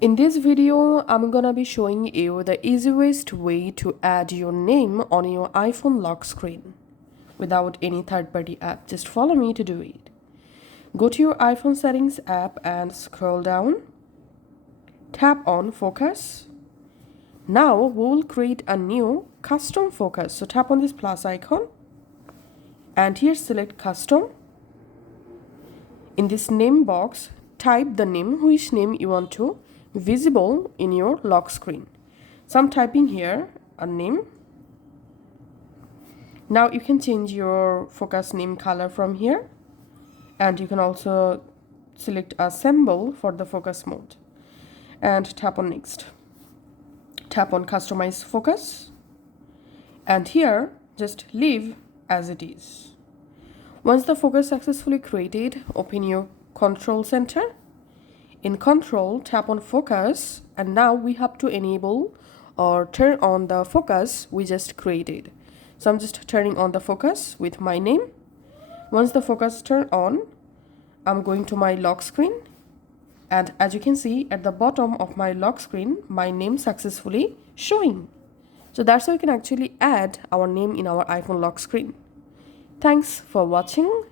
In this video, I'm gonna be showing you the easiest way to add your name on your iPhone lock screen without any third-party app. Just follow me to do it. Go to your iPhone settings app and scroll down. Tap on focus. Now we will create a new custom focus. So tap on this plus icon and here select custom. In this name box, type the name, which name you want to visible in your lock screen. So I'm typing here a name. Now you can change your focus name color from here, and you can also select a symbol for the focus mode and tap on next. Tap on customize focus and here just leave as it is. Once the focus successfully created, open your control center. In control, tap on focus, and now we have to enable or turn on the focus we just created. So I'm just turning on the focus with my name. Once the focus turned on, I'm going to my lock screen, and as you can see at the bottom of my lock screen, my name successfully showing. So that's how we can actually add our name in our iPhone lock screen. Thanks for watching.